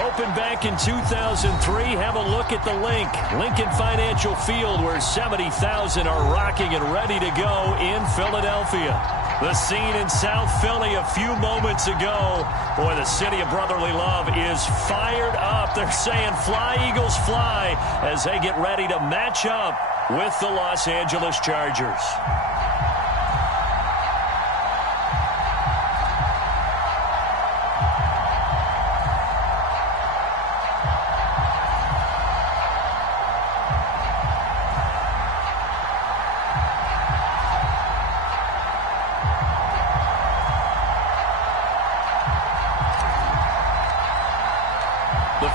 Opened back in 2003. Have a look at the link. Lincoln Financial Field, where 70,000 are rocking and ready to go in Philadelphia. The scene in South Philly a few moments ago. Boy, the city of brotherly love is fired up. They're saying, "Fly, Eagles, fly," as they get ready to match up with the Los Angeles Chargers.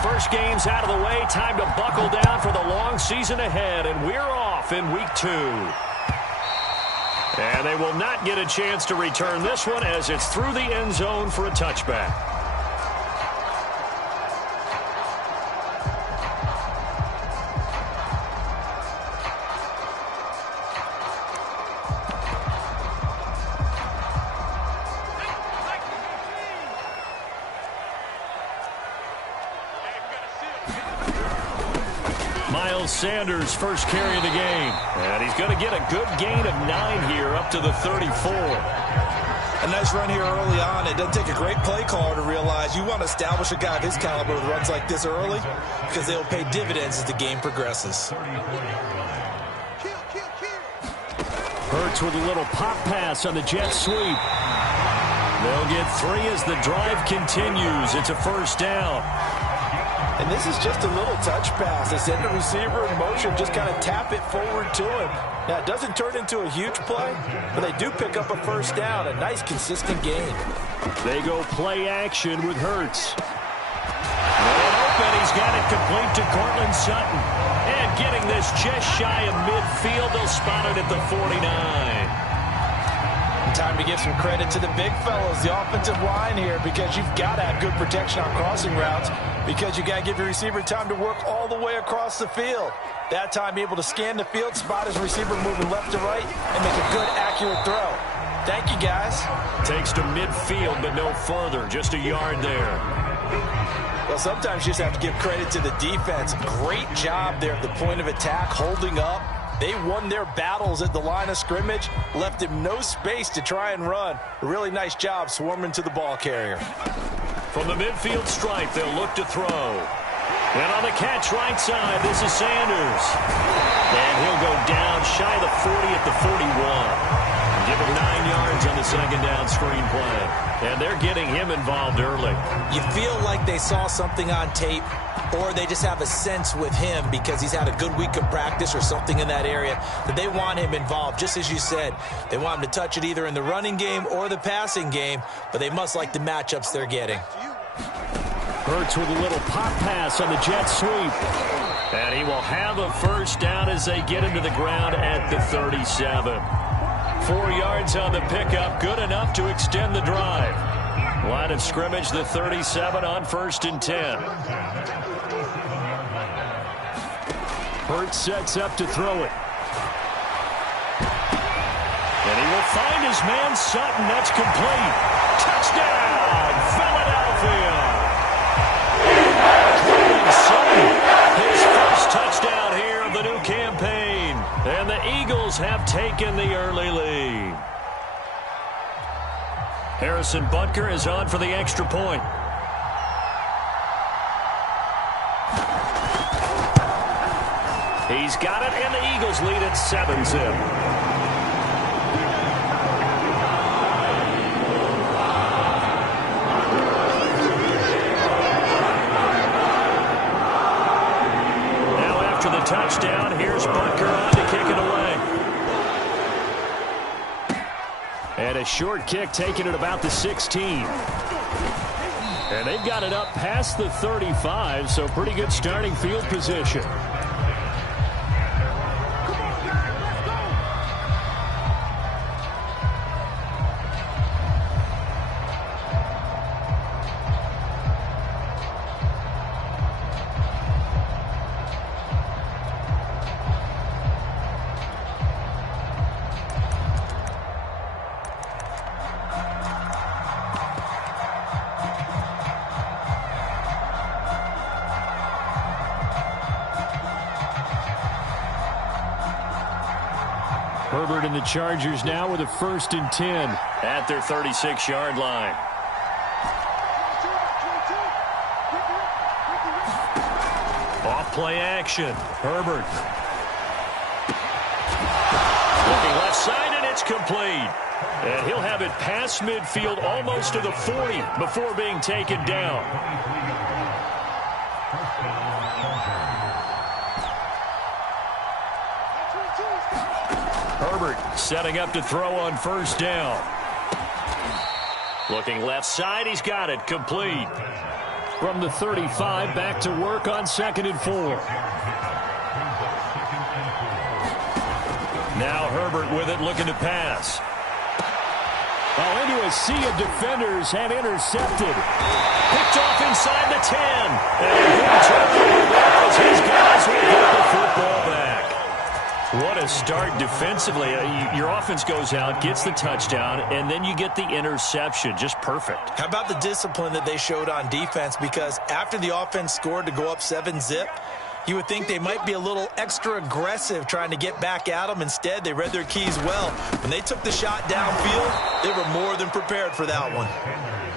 First game's out of the way. Time to buckle down for the long season ahead, and we're off in week 2. And they will not get a chance to return this one as it's through the end zone for a touchback. Sanders first carry of the game, and he's going to get a good gain of 9 here up to the 34. A nice run here early on. It doesn't take a great play caller to realize you want to establish a guy of his caliber with runs like this early, because they'll pay dividends as the game progresses. Hurts with a little pop pass on the jet sweep. They'll get 3 as the drive continues. It's a first down. And this is just a little touch pass. They send the receiver in motion, just kind of tap it forward to him. Now, it doesn't turn into a huge play, but they do pick up a first down. A nice, consistent game. They go play action with Hurts. Wide open. He's got it complete to Cortland Sutton. And getting this just shy of midfield, they'll spot it at the 49. Time to give some credit to the big fellows, the offensive line here, because you've got to have good protection on crossing routes, because you got to give your receiver time to work all the way across the field. That time able to scan the field, spot his receiver moving left to right, and make a good, accurate throw. Thank you, guys. Takes to midfield, but no further. Just a yard there. Well, sometimes you just have to give credit to the defense. Great job there at the point of attack, holding up. They won their battles at the line of scrimmage, left him no space to try and run. A really nice job swarming to the ball carrier. From the midfield stripe, they'll look to throw. And on the catch right side, this is Sanders. And he'll go down shy of the 40 at the 41. Give him 9 yards on the second down screen play. And they're getting him involved early. You feel like they saw something on tape, or they just have a sense with him because he's had a good week of practice or something in that area that they want him involved. Just as you said, they want him to touch it either in the running game or the passing game, but they must like the matchups they're getting. Hurts with a little pop pass on the jet sweep. And he will have a first down as they get him to the ground at the 37. 4 yards on the pickup, good enough to extend the drive. Line of scrimmage, the 37 on 1st and 10. Hurts sets up to throw it. And he will find his man Sutton. That's complete. Touchdown, Philadelphia. Sutton, his first touchdown here of the new campaign. And the Eagles have taken the early lead. Harrison Butker is on for the extra point. He's got it, and the Eagles lead at 7-zip. Touchdown. Here's Butker on to kick it away. And a short kick taken at about the 16. And they've got it up past the 35, so pretty good starting field position. Herbert and the Chargers now with a 1st and 10 at their 36-yard line. Off play action. Herbert. Looking left side, and it's complete. And he'll have it past midfield almost to the 40 before being taken down. Herbert setting up to throw on 1st down. Looking left side, he's got it, complete. From the 35, back to work on 2nd and 4. Now Herbert with it, looking to pass. Oh, into a sea of defenders and intercepted. Picked off inside the 10. And a good turnover there as his guys will get the football back. What a start defensively. Your offense goes out, gets the touchdown, and then you get the interception. Just perfect. How about the discipline that they showed on defense? Because after the offense scored to go up 7-zip, you would think they might be a little extra aggressive trying to get back at them. Instead, they read their keys well. When they took the shot downfield, they were more than prepared for that one.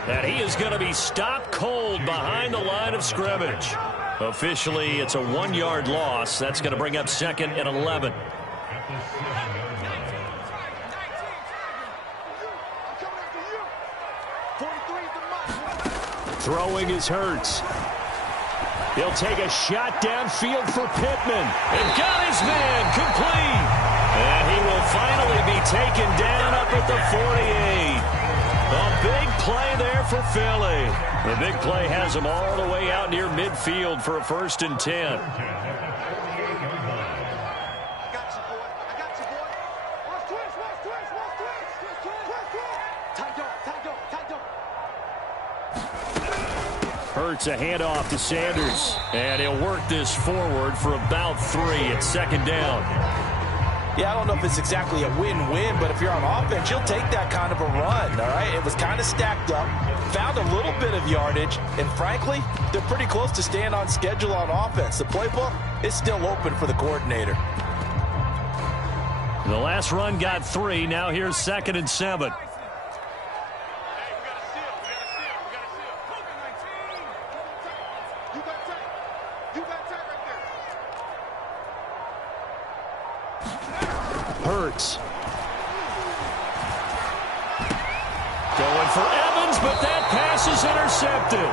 And he is going to be stopped cold behind the line of scrimmage. Officially, it's a 1-yard loss. That's going to bring up 2nd and 11. Throwing is Hurts. He'll take a shot downfield for Pittman. And got his man complete. And he will finally be taken down up at the 48. A big play there for Philly. The big play has him all the way out near midfield for a 1st and 10. Hurts a handoff to Sanders. And he'll work this forward for about 3 at 2nd down. Yeah, I don't know if it's exactly a win-win, but if you're on offense, you'll take that kind of a run, all right? It was kind of stacked up, found a little bit of yardage, and frankly, they're pretty close to staying on schedule on offense. The playbook is still open for the coordinator. The last run got 3. Now here's 2nd and 7. Hurts. Going for Evans, but that pass is intercepted.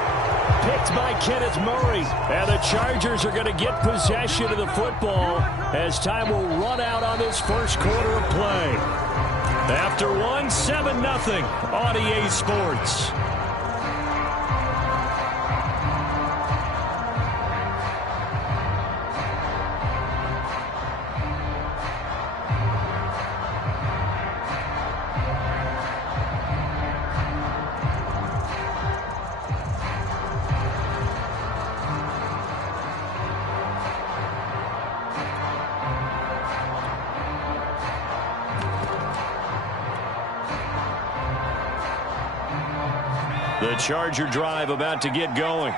Picked by Kenneth Murray. And the Chargers are going to get possession of the football as time will run out on this first quarter of play. After 1, 7-0 on EA Sports. The Charger drive about to get going.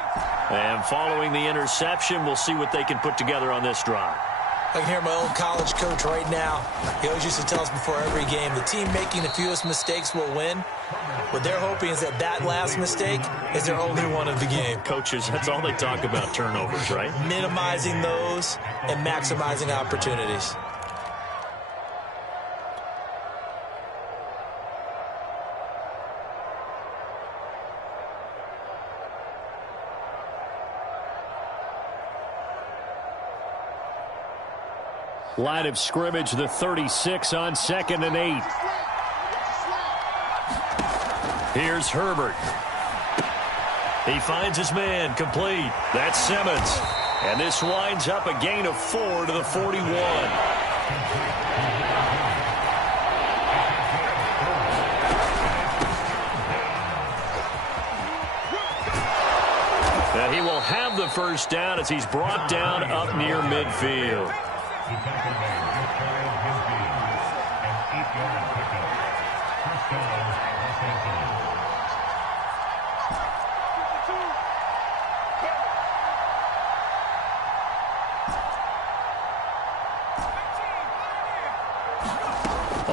And following the interception, we'll see what they can put together on this drive. I can hear my old college coach right now. He always used to tell us before every game, the team making the fewest mistakes will win. What they're hoping is that that last mistake is their only one of the game. Coaches, that's all they talk about, turnovers, right? Minimizing those and maximizing opportunities. Line of scrimmage, the 36 on 2nd and 8. Here's Herbert. He finds his man, complete. That's Simmons. And this winds up a gain of 4 to the 41. And he will have the 1st down as he's brought down up near midfield.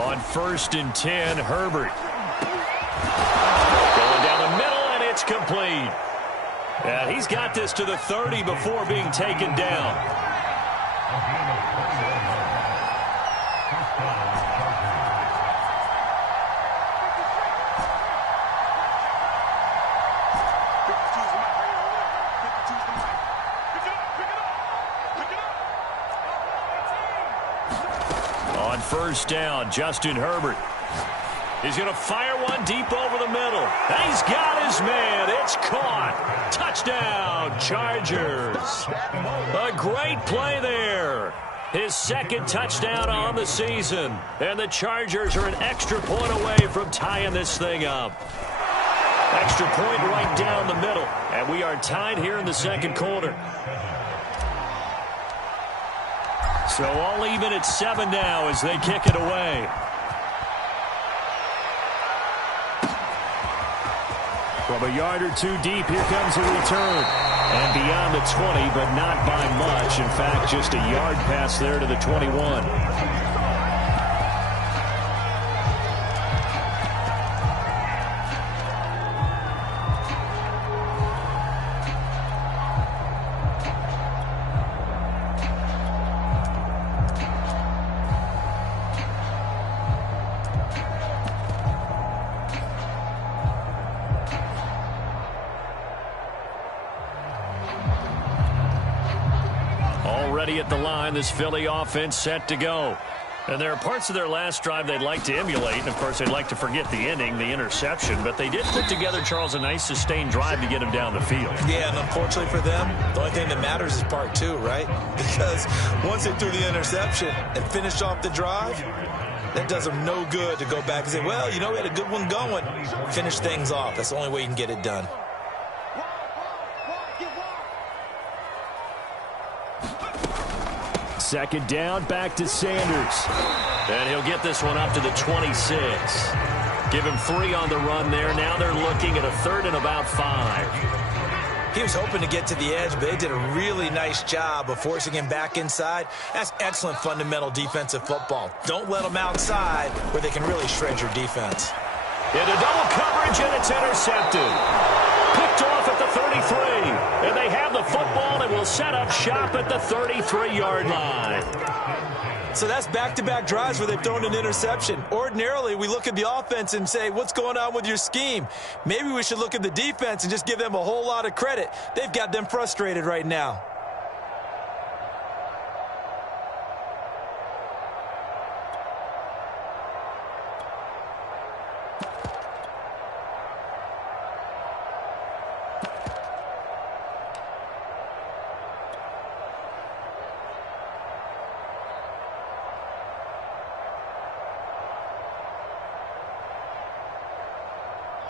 On 1st and 10, Herbert. Going down the middle, and it's complete. And he's got this to the 30 before being taken down. On 1st down, Justin Herbert. He's going to fire one deep over the middle. And he's got his man. It's caught. Touchdown, Chargers. A great play there. His 2nd touchdown on the season. And the Chargers are an extra point away from tying this thing up. Extra point right down the middle. And we are tied here in the 2nd quarter. So all even at 7 now as they kick it away. From a yard or 2 deep, here comes a return. And beyond the 20, but not by much. In fact, just a yard pass there to the 21. Already at the line, this Philly offense set to go. And there are parts of their last drive they'd like to emulate. And, of course, they'd like to forget the ending, the interception. But they did put together, Charles, a nice sustained drive to get him down the field. Yeah, and unfortunately for them, the only thing that matters is part 2, right? Because once they threw the interception and finished off the drive, that does them no good to go back and say, well, you know, we had a good one going. Finish things off. That's the only way you can get it done. Second down, back to Sanders. And he'll get this one up to the 26. Give him 3 on the run there. Now they're looking at a 3rd and about 5. He was hoping to get to the edge, but they did a really nice job of forcing him back inside. That's excellent fundamental defensive football. Don't let them outside where they can really shred your defense. Into double coverage, and it's intercepted. Picked off at the 33. And they have the football and will set up shop at the 33-yard line. So that's back-to-back drives where they've thrown an interception. Ordinarily, we look at the offense and say, what's going on with your scheme? Maybe we should look at the defense and just give them a whole lot of credit. They've got them frustrated right now.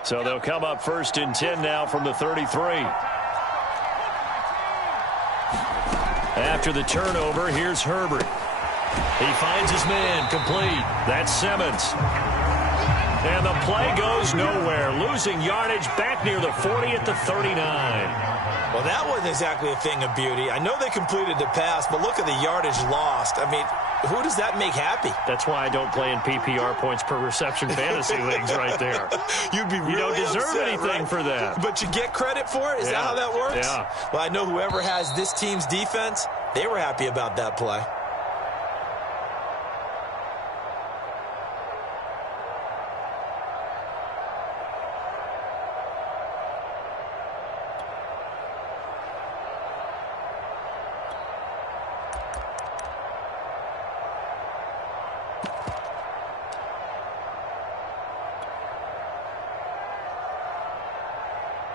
So they'll come up 1st and 10 now from the 33. After the turnover, here's Herbert. He finds his man, complete. That's Simmons. And the play goes nowhere. Losing yardage back near the 40 at the 39. Well, that wasn't exactly a thing of beauty. I know they completed the pass, but look at the yardage lost. I mean, who does that make happy? That's why I don't play in PPR points per reception fantasy leagues right there. You'd be really You don't deserve upset, anything right? for that. But you get credit for it? Is that how that works? Yeah. Well, I know whoever has this team's defense, they were happy about that play.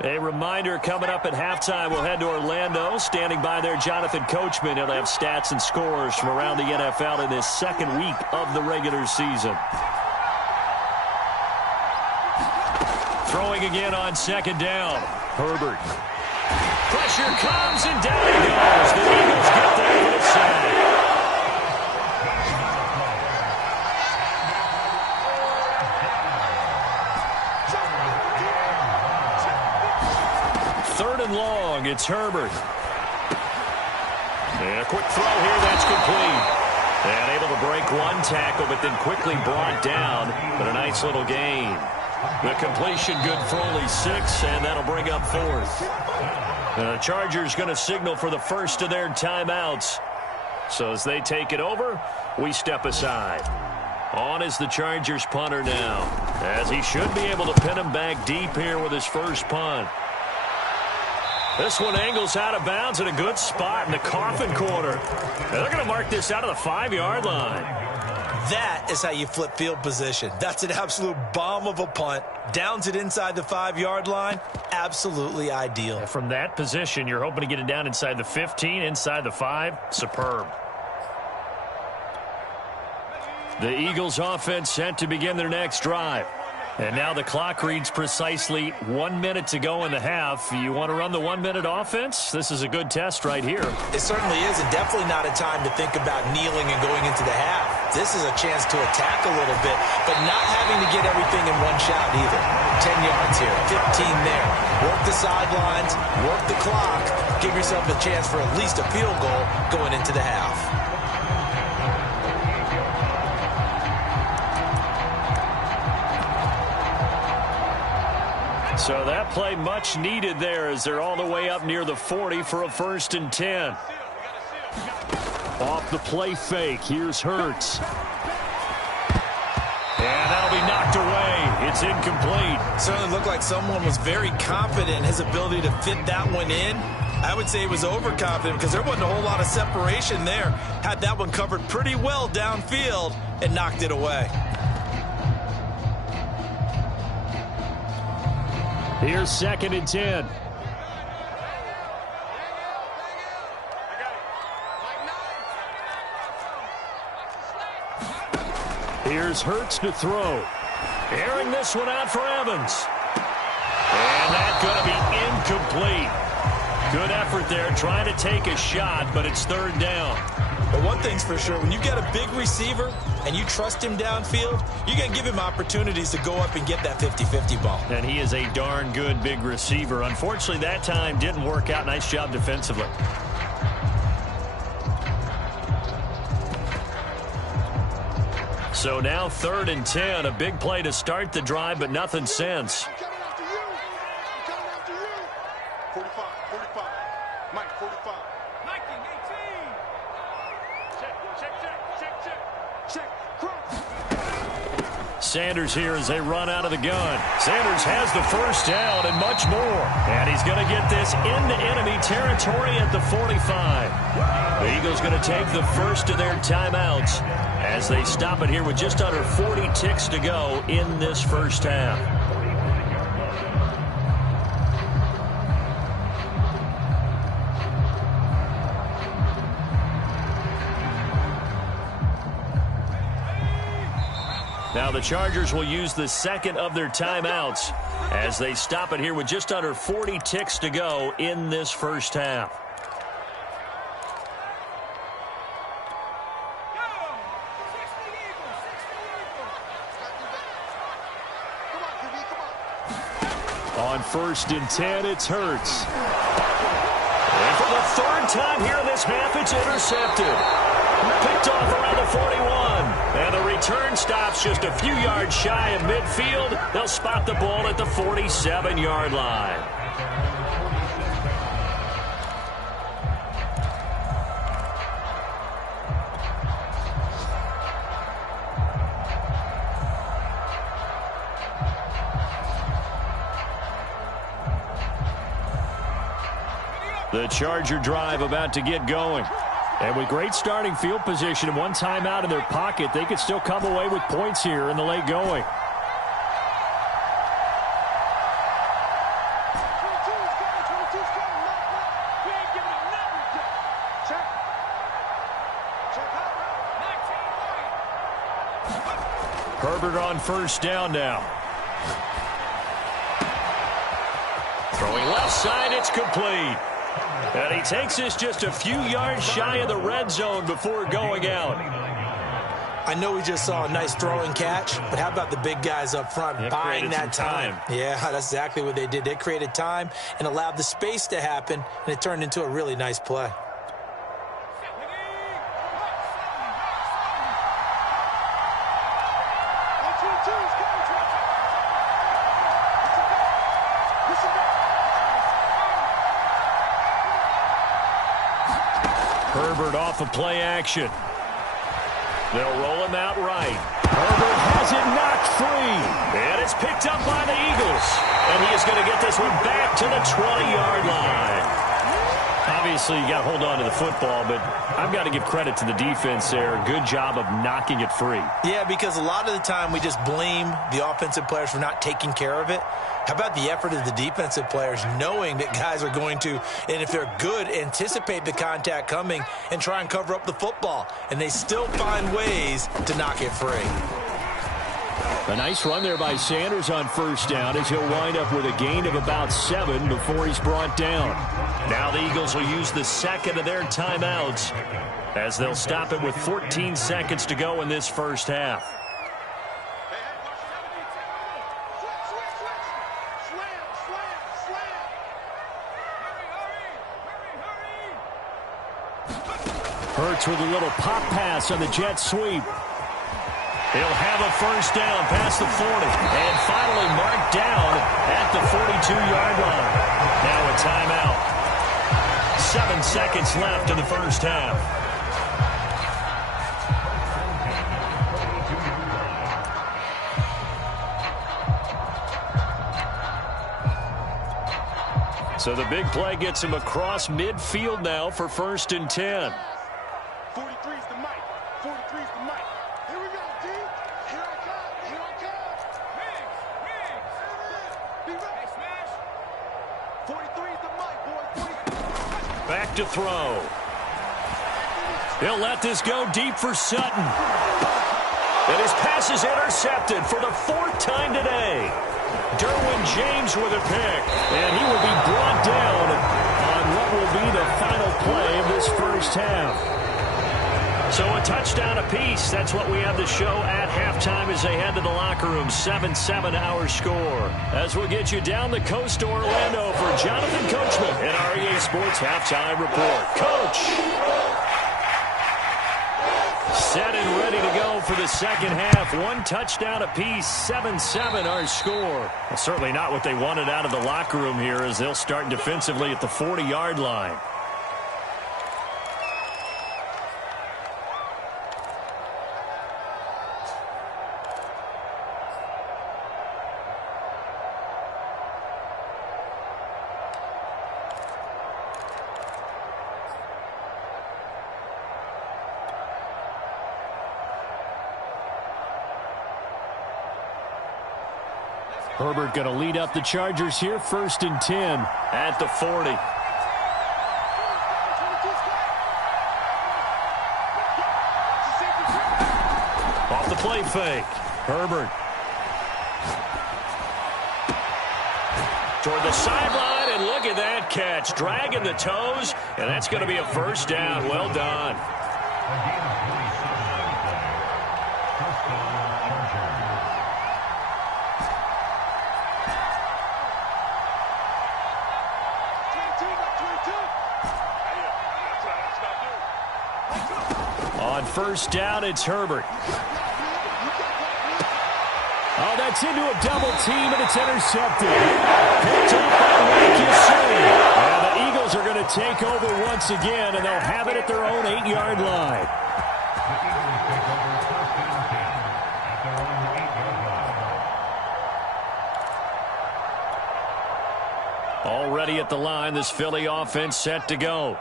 A reminder coming up at halftime. We'll head to Orlando. Standing by there, Jonathan Coachman. He'll have stats and scores from around the NFL in this 2nd week of the regular season. Throwing again on 2nd down. Herbert. Pressure comes and down he goes. The Eagles get there for the sack. Third and long, it's Herbert. And a quick throw here, that's complete. And able to break one tackle, but then quickly brought down. But a nice little gain. The completion good for only 6, and that'll bring up 4th. The Chargers going to signal for the first of their timeouts. So as they take it over, we step aside. On is the Chargers punter now, as he should be able to pin him back deep here with his first punt. This one angles out of bounds in a good spot in the coffin corner. And they're going to mark this out of the 5-yard line. That is how you flip field position. That's an absolute bomb of a punt. Downs it inside the 5-yard line. Absolutely ideal. From that position, you're hoping to get it down inside the 15, inside the 5. Superb. The Eagles offense set to begin their next drive. And now the clock reads precisely 1 minute to go in the half. You want to run the 1-minute offense? This is a good test right here. It certainly is, and definitely not a time to think about kneeling and going into the half. This is a chance to attack a little bit, but not having to get everything in one shot either. 10 yards here, 15 there. Work the sidelines, work the clock. Give yourself a chance for at least a field goal going into the half. So that play much needed there as they're all the way up near the 40 for a 1st and 10. Off the play fake, here's Hurts. And that'll be knocked away. It's incomplete. Certainly looked like someone was very confident in his ability to fit that one in. I would say he was overconfident because there wasn't a whole lot of separation there. Had that one covered pretty well downfield and knocked it away. Here's 2nd and 10. Here's Hurts to throw. Airing this one out for Evans. And that's going to be incomplete. Good effort there trying to take a shot, but it's 3rd down. But one thing's for sure, when you get a big receiver and you trust him downfield, you're going to give him opportunities to go up and get that 50-50 ball. And he is a darn good big receiver. Unfortunately, that time didn't work out. Nice job defensively. So now 3rd and 10, a big play to start the drive, but nothing since. Sanders here as they run out of the gun. Sanders has the first down and much more. And he's going to get this into enemy territory at the 45. The Eagles going to take the first of their timeouts as they stop it here with just under 40 ticks to go in this first half. Now the Chargers will use the second of their timeouts as they stop it here with just under 40 ticks to go in this first half. On 1st and 10, it's Hurts. And for the 3rd time here in this half, it's intercepted. Picked off around the 41. And the return stops just a few yards shy of midfield. They'll spot the ball at the 47-yard line. The Charger drive about to get going. And with great starting field position and one timeout in their pocket, they could still come away with points here in the late going. Herbert on 1st down now. Throwing left side, it's complete. And he takes this just a few yards shy of the red zone before going out. I know we just saw a nice throwing catch, but how about the big guys up front buying that time? Yeah, that's exactly what they did. They created time and allowed the space to happen, and it turned into a really nice play. Herbert off of play action. They'll roll him out right. Herbert has it knocked free. And it's picked up by the Eagles. And he is going to get this one back to the 20-yard line. Obviously, you got to hold on to the football, but I've got to give credit to the defense there. Good job of knocking it free. Yeah, because a lot of the time we just blame the offensive players for not taking care of it. How about the effort of the defensive players knowing that guys are going to, and if they're good, anticipate the contact coming and try and cover up the football. And they still find ways to knock it free. A nice run there by Sanders on first down as he'll wind up with a gain of about 7 before he's brought down. Now the Eagles will use the second of their timeouts as they'll stop it with 14 seconds to go in this first half. Hurts with a little pop pass on the jet sweep. He'll have a first down past the 40. And finally marked down at the 42-yard line. Now a timeout. 7 seconds left in the first half. So the big play gets him across midfield now for 1st and 10. 43's the mic. 43's the mic. Here we go, D. Here I come. Here I come. Be ready. Smash. 43's the mic, boy. Back to throw. He'll let this go deep for Sutton. And his pass is intercepted for the 4th time today. Derwin James with a pick. And he will be brought down on what will be the final play of this first half. So a touchdown apiece. That's what we have to show at halftime as they head to the locker room. 7-7 our score. As we'll get you down the coast to Orlando for Jonathan Coachman and our EA Sports Halftime Report. Coach. Set and ready to go for the second half. 1 touchdown apiece. 7-7 our score. Well, certainly not what they wanted out of the locker room here as they'll start defensively at the 40-yard line. Herbert going to lead up the Chargers here, 1st and 10 at the 40. Off the play fake. Herbert. Toward the sideline, and look at that catch. Dragging the toes, and that's going to be a first down. Well done. On first down, it's Herbert. Oh, that's into a double team, and it's intercepted. Picked up by Wake. And the Eagles are going to take over once again, and they'll have it at their own 8-yard line. Already at the line, this Philly offense set to go.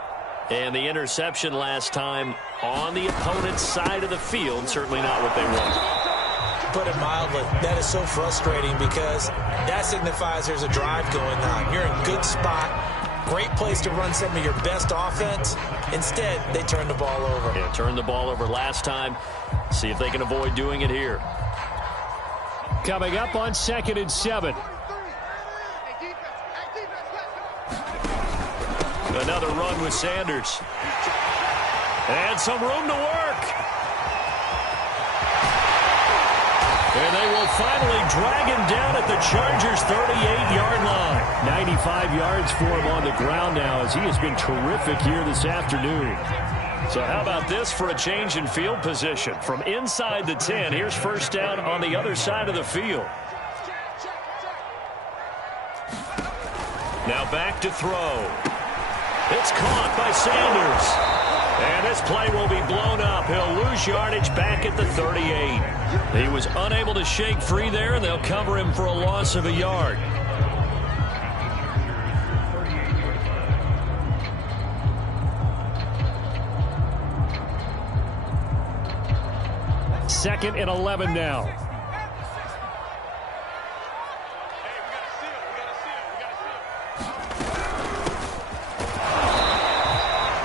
And the interception last time on the opponent's side of the field, certainly not what they want. Put it mildly, that is so frustrating because that signifies there's a drive going on. You're in a good spot, great place to run some of your best offense. Instead, they turn the ball over. Yeah, turned the ball over last time. See if they can avoid doing it here. Coming up on 2nd and 7. Another run with Sanders. And some room to work. And they will finally drag him down at the Chargers' 38-yard line. 95 yards for him on the ground now as he has been terrific here this afternoon. So how about this for a change in field position? From inside the 10, here's first down on the other side of the field. Now back to throw. It's caught by Sanders. And this play will be blown up. He'll lose yardage back at the 38. He was unable to shake free there, and they'll cover him for a loss of a yard. Second and 11 now.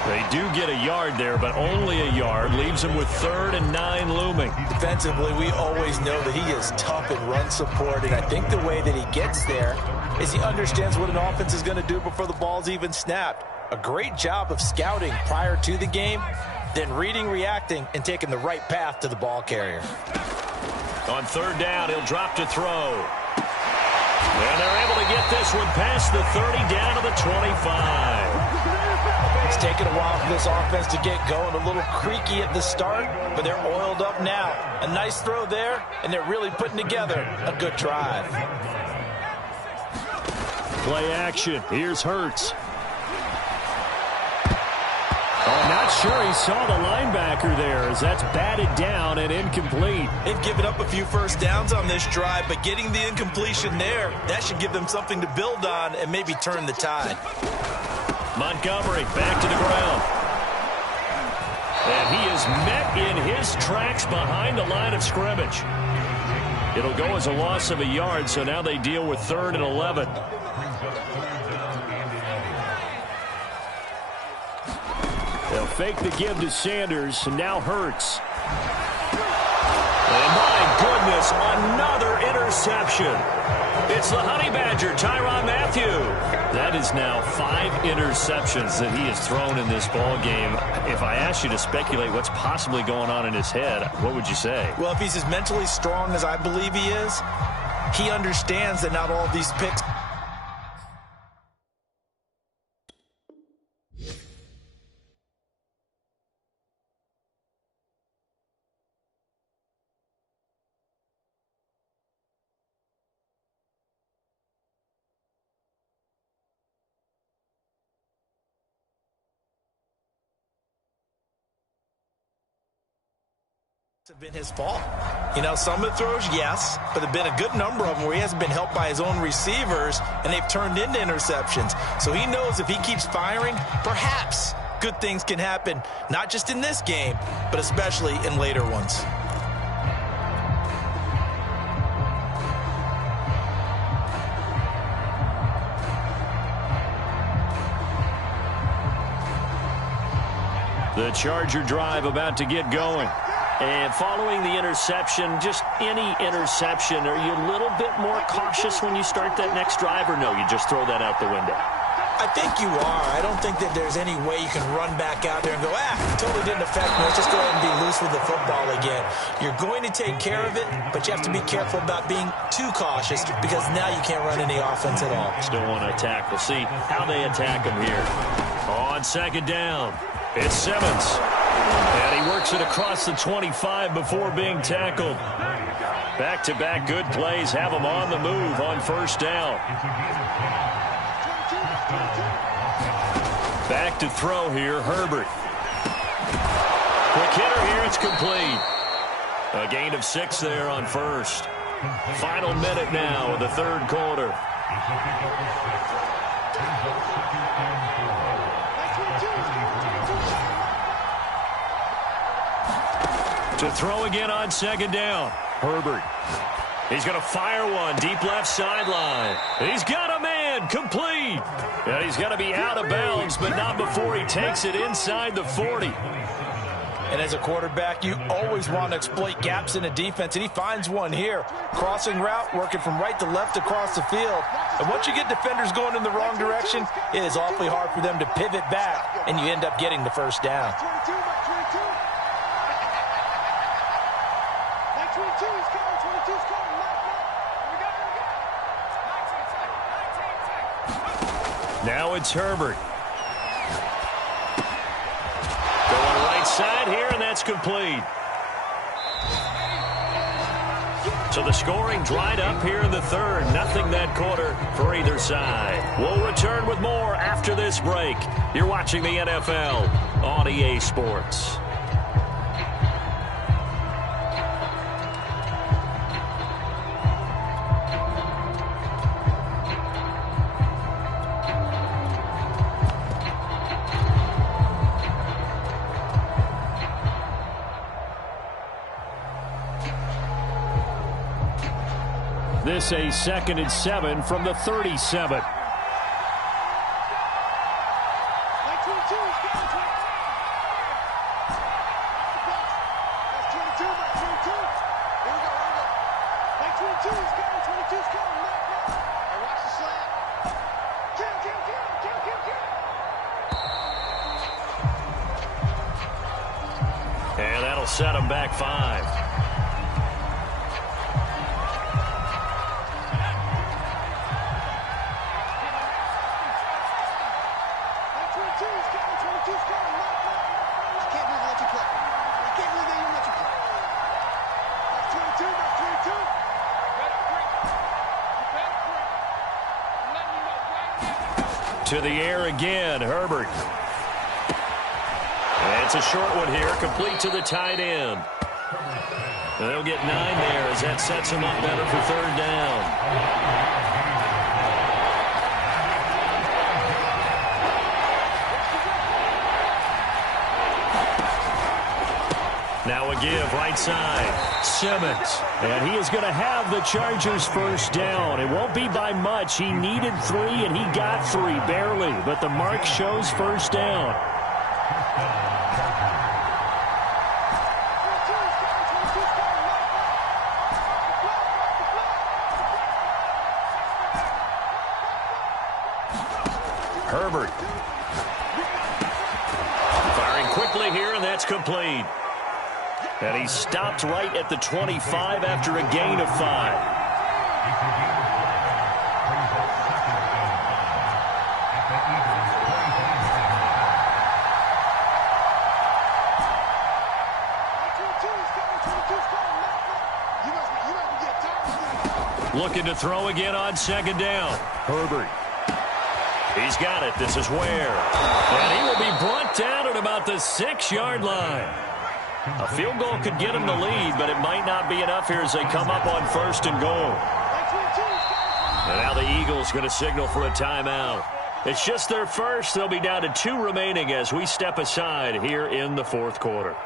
They do get a yard there, but only a yard. Leaves him with 3rd and 9 looming. Defensively, we always know that he is tough in run support, and I think the way that he gets there is he understands what an offense is going to do before the ball's even snapped. A great job of scouting prior to the game, then reading, reacting, and taking the right path to the ball carrier. On 3rd down, he'll drop to throw. And they're able to get this one past the 30 down to the 25. It's taken a while for this offense to get going. A little creaky at the start, but they're oiled up now. A nice throw there, and they're really putting together a good drive. Play action. Here's Hurts. Oh, not sure he saw the linebacker there as that's batted down and incomplete. They've given up a few first downs on this drive, but getting the incompletion there, that should give them something to build on and maybe turn the tide. Montgomery back to the ground. And he is met in his tracks behind the line of scrimmage. It'll go as a loss of a yard, so now they deal with 3rd and 11. They'll fake the give to Sanders, and now Hurts. And my goodness, another interception. It's the Honey Badger, Tyrann Mathieu. That is now 5 interceptions that he has thrown in this ball game. If I asked you to speculate what's possibly going on in his head, what would you say? Well, if he's as mentally strong as I believe he is, he understands that not all of these picks. Have been his fault. You know, some of the throws, yes, but there have been a good number of them where he hasn't been helped by his own receivers, and they've turned into interceptions. So he knows if he keeps firing, perhaps good things can happen, not just in this game, but especially in later ones. The Charger drive about to get going. And following the interception, just any interception, are you a little bit more cautious when you start that next drive, or no, you just throw that out the window? I think you are. I don't think that there's any way you can run back out there and go, totally didn't affect me. Let's just go ahead and be loose with the football again. You're going to take care of it, but you have to be careful about being too cautious because now you can't run any offense at all. Still want to attack. We'll see how they attack him here. On 2nd down, it's Simmons. And he works it across the 25 before being tackled. Back-to-back good plays have him on the move on 1st down. Back to throw here, Herbert. Quick hitter here, it's complete. A gain of 6 there on 1st. Final minute now of the 3rd quarter. To throw again on 2nd down. Herbert. He's going to fire one deep left sideline. He's got a man, complete. And he's got to be out of bounds, but not before he takes it inside the 40. And as a quarterback, you always want to exploit gaps in a defense, and he finds one here. Crossing route, working from right to left across the field. And once you get defenders going in the wrong direction, it is awfully hard for them to pivot back, and you end up getting the 1st down. Now it's Herbert. Going right side here, and that's complete. So the scoring dried up here in the third. Nothing that quarter for either side. We'll return with more after this break. You're watching the NFL on EA Sports. This a 2nd and 7 from the 37. And that'll set him back 5. To the air again, Herbert. And it's a short one here, complete to the tight end. And they'll get 9 there as that sets him up better for 3rd down. Now a give right side. Simmons. And he is going to have the Chargers first down. It won't be by much. He needed 3, and he got 3, barely. But the mark shows first down. Herbert. Firing quickly here, and that's complete. And he stopped right at the 25 after a gain of 5. Looking to throw again on 2nd down. Herbert. He's got it. This is Ware. And he will be brought down at about the 6-yard line. A field goal could get him the lead, but it might not be enough here as they come up on 1st and goal. And now the Eagles going to signal for a timeout. It's just their first. They'll be down to 2 remaining as we step aside here in the 4th quarter.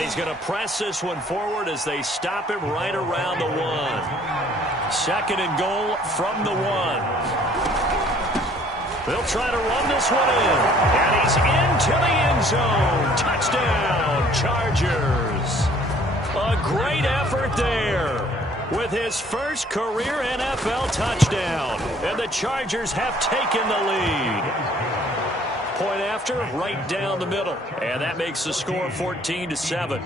He's going to press this one forward as they stop him right around the 1. 2nd and goal from the 1. They'll try to run this one in. And he's into the end zone. Touchdown, Chargers. A great effort there with his first career NFL touchdown. And the Chargers have taken the lead. Point after, right down the middle. And that makes the score 14-7.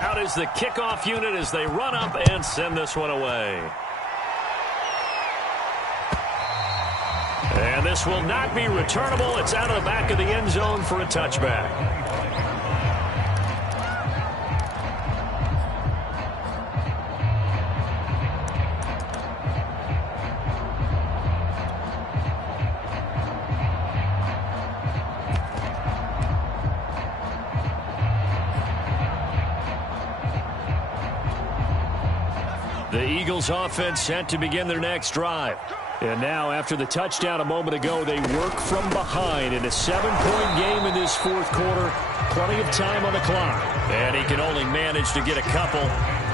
Out is the kickoff unit as they run up and send this one away. And this will not be returnable. It's out of the back of the end zone for a touchback. The Eagles offense set to begin their next drive. And now, after the touchdown a moment ago, they work from behind in a 7-point game in this 4th quarter. Plenty of time on the clock. And he can only manage to get a couple.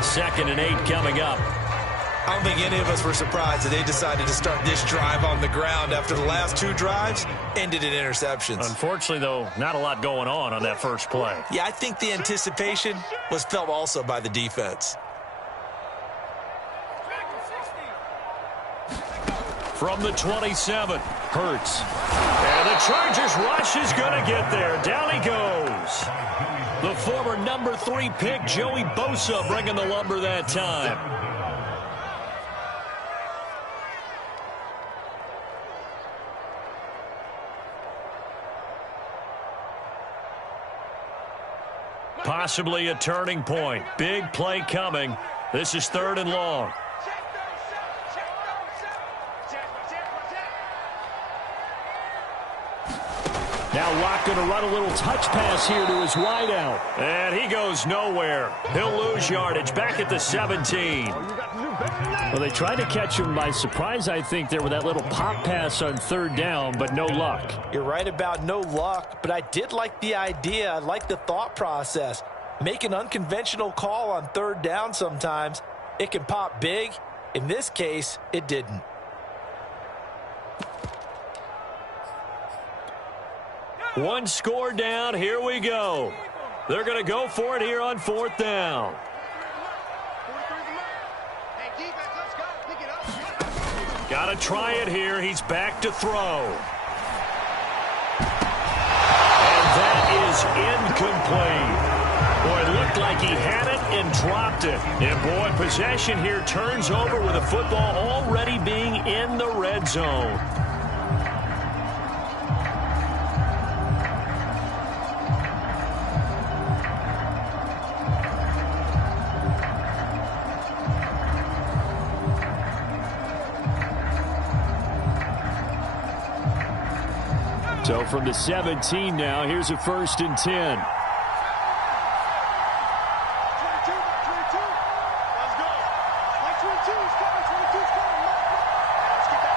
2nd and 8 coming up. I don't think any of us were surprised that they decided to start this drive on the ground after the last 2 drives ended in interceptions. Unfortunately, though, not a lot going on that first play. Yeah, I think the anticipation was felt also by the defense. From the 27, Hurts. And the Chargers rush is going to get there. Down he goes. The former number 3 pick, Joey Bosa, bringing the lumber that time. Possibly a turning point. Big play coming. This is 3rd and long. Now Locke going to run a little touch pass here to his wideout. And he goes nowhere. He'll lose yardage back at the 17. Well, they tried to catch him by surprise, I think, there with that little pop pass on 3rd down, but no luck. You're right about no luck, but I did like the idea. I like the thought process. Make an unconventional call on 3rd down sometimes. It can pop big. In this case, it didn't. One score down. Here we go. They're going to go for it here on 4th down. Got to try it here. He's back to throw. And that is incomplete. Boy, it looked like he had it and dropped it. And, boy, possession here turns over with the football already being in the red zone. So from the 17 now, here's a 1st and 10. 22, 22. Let's go. Like 22 is coming. 22 is coming. Let's get that.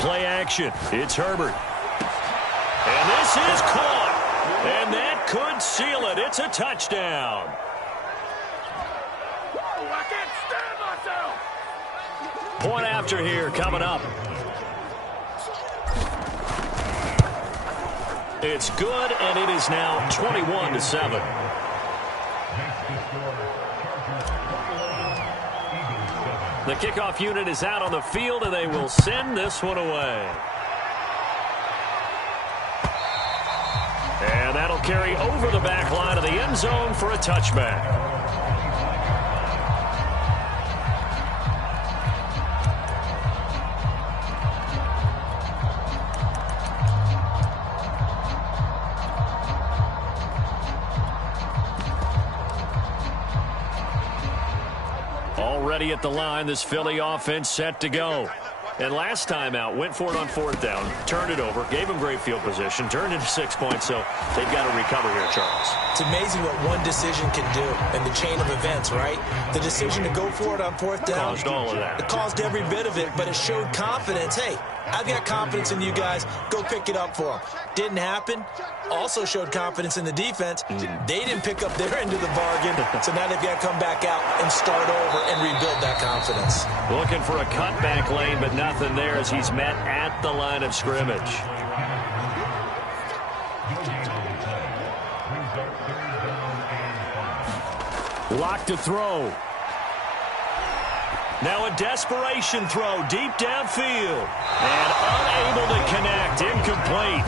Play action. It's Herbert. And this is caught. And that could seal it. It's a touchdown. Whoa, I can't stand myself. Point after here coming up. It's good, and it is now 21-7. The kickoff unit is out on the field, and they will send this one away. And that'll carry over the back line of the end zone for a touchback. Already at the line, this Philly offense set to go. And last time out, went for it on 4th down, turned it over, gave them great field position, turned into 6 points, so they've got to recover here, Charles. It's amazing what one decision can do in the chain of events, right? The decision to go for it on 4th down. Caused all of that. It caused every bit of it, but it showed confidence. Hey, I've got confidence in you guys. Go pick it up for them. Didn't happen. Also showed confidence in the defense. They didn't pick up their end of the bargain, so now they've got to come back out and start over and rebuild that confidence. Looking for a cutback lane, but nothing there as he's met at the line of scrimmage. Locked to throw. Now a desperation throw deep downfield. And unable to connect. Incomplete.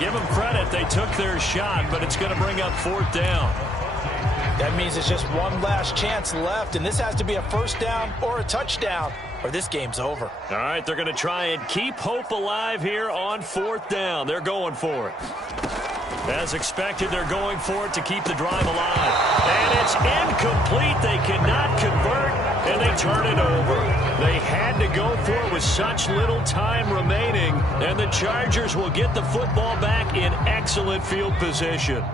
Give them credit. They took their shot, but it's going to bring up 4th down. That means it's just one last chance left, and this has to be a 1st down or a touchdown, or this game's over. All right, they're going to try and keep hope alive here on 4th down. They're going for it. As expected, they're going for it to keep the drive alive. And it's incomplete. They cannot convert, and they turn it over. They had to go for it with such little time remaining, and the Chargers will get the football back in excellent field position.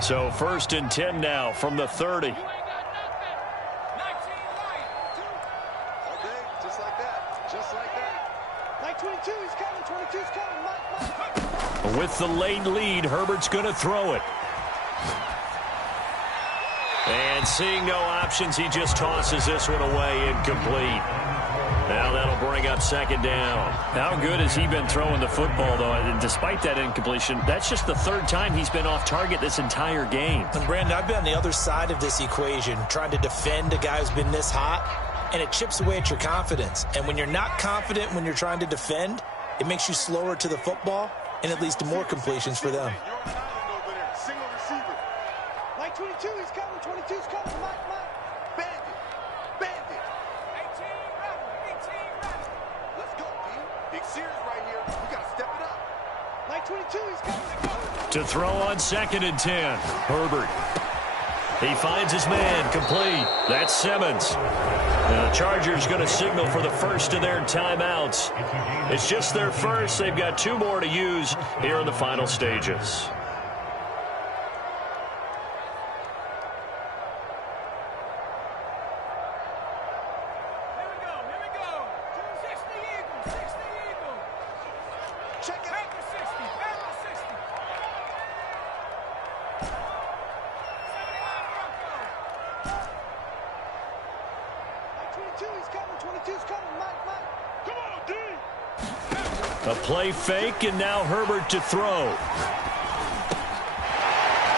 So 1st and 10 now from the 30. Okay, just like that. Just like that. Like 22 is coming. 22 is coming. With the late lead, Herbert's going to throw it. And seeing no options, he just tosses this one away incomplete. Now that'll bring up second down. How good has he been throwing the football, though? And despite that incompletion, that's just the third time he's been off target this entire game. And Brandon, I've been on the other side of this equation, trying to defend a guy who's been this hot, and it chips away at your confidence. And when you're not confident when you're trying to defend, it makes you slower to the football, and it leads to more completions for them. Single receiver. Like 22, he's coming. 22's coming. Mike. Bandit. 18 running. Let's go, team. Big series right here. We got to step it up. Like 22, he's coming. To throw on 2nd and 10. Herbert. He finds his man. Complete. That's Simmons. The Chargers going to signal for the first of their timeouts. It's just their first. They've got 2 more to use here in the final stages. A play fake, and now Herbert to throw.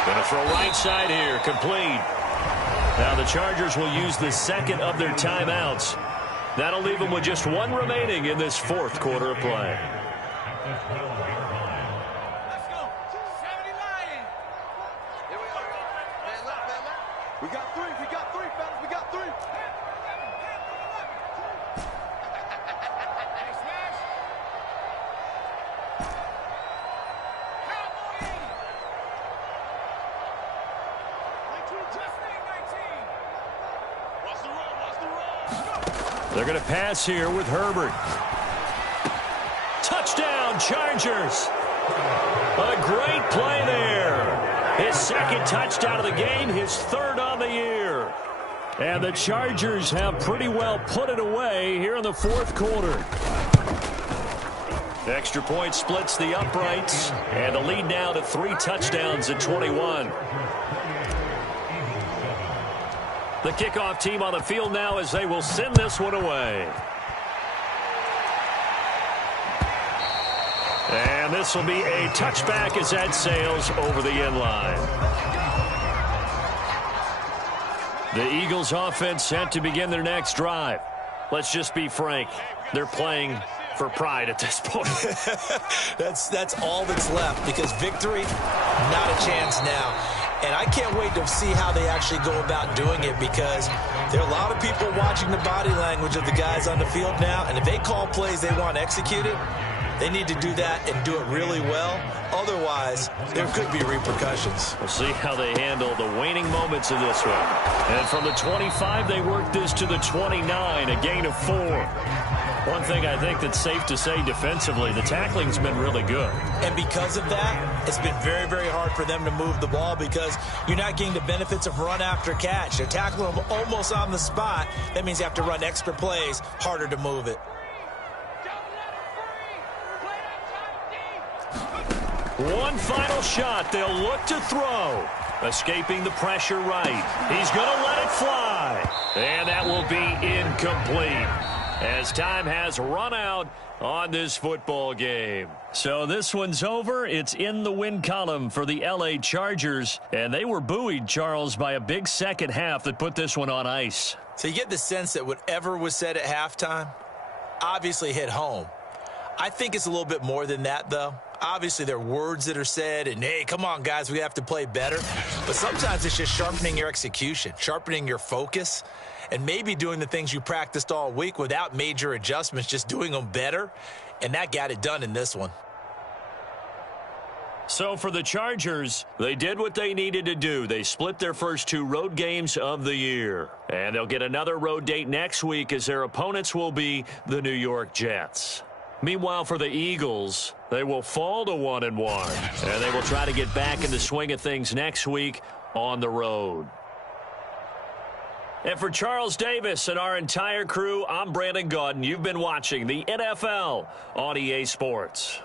Going to throw right side here, complete. Now the Chargers will use the second of their timeouts. That'll leave them with just 1 remaining in this 4th quarter of play. Let's go. 70 Lions. Here we are. Man left. We got 3, fellas. We got 3. They're going to pass here with Herbert. Touchdown, Chargers. A great play there. His 2nd touchdown of the game, his 3rd on the year. And the Chargers have pretty well put it away here in the 4th quarter. Extra point splits the uprights, and the lead now to 3 touchdowns at 21. The kickoff team on the field now as they will send this one away. And this will be a touchback as that sails over the end line. The Eagles offense set to begin their next drive. Let's just be frank. They're playing for pride at this point. That's all that's left, because victory, not a chance now. And I can't wait to see how they actually go about doing it, because there are a lot of people watching the body language of the guys on the field now, and if they call plays they want executed, they need to do that and do it really well. Otherwise, there could be repercussions. We'll see how they handle the waning moments of this one. And from the 25, they work this to the 29, a gain of 4. One thing I think that's safe to say defensively, the tackling's been really good. And because of that, it's been very, very hard for them to move the ball, because you're not getting the benefits of run after catch. They're tackling them almost on the spot. That means you have to run extra plays, harder to move it. One final shot. They'll look to throw. Escaping the pressure right. He's going to let it fly. And that will be incomplete, as time has run out on this football game. So this one's over. It's in the win column for the LA Chargers. And they were buoyed, Charles, by a big second half that put this one on ice. So you get the sense that whatever was said at halftime obviously hit home. I think it's a little bit more than that, though. Obviously, there are words that are said, and, hey, come on, guys, we have to play better. But sometimes it's just sharpening your execution, sharpening your focus, and maybe doing the things you practiced all week without major adjustments, just doing them better. And that got it done in this one. So for the Chargers, they did what they needed to do. They split their first 2 road games of the year. And they'll get another road date next week, as their opponents will be the New York Jets. Meanwhile, for the Eagles, they will fall to 1-1, and they will try to get back in the swing of things next week on the road. And for Charles Davis and our entire crew, I'm Brandon Gaudin. You've been watching the NFL on EA Sports.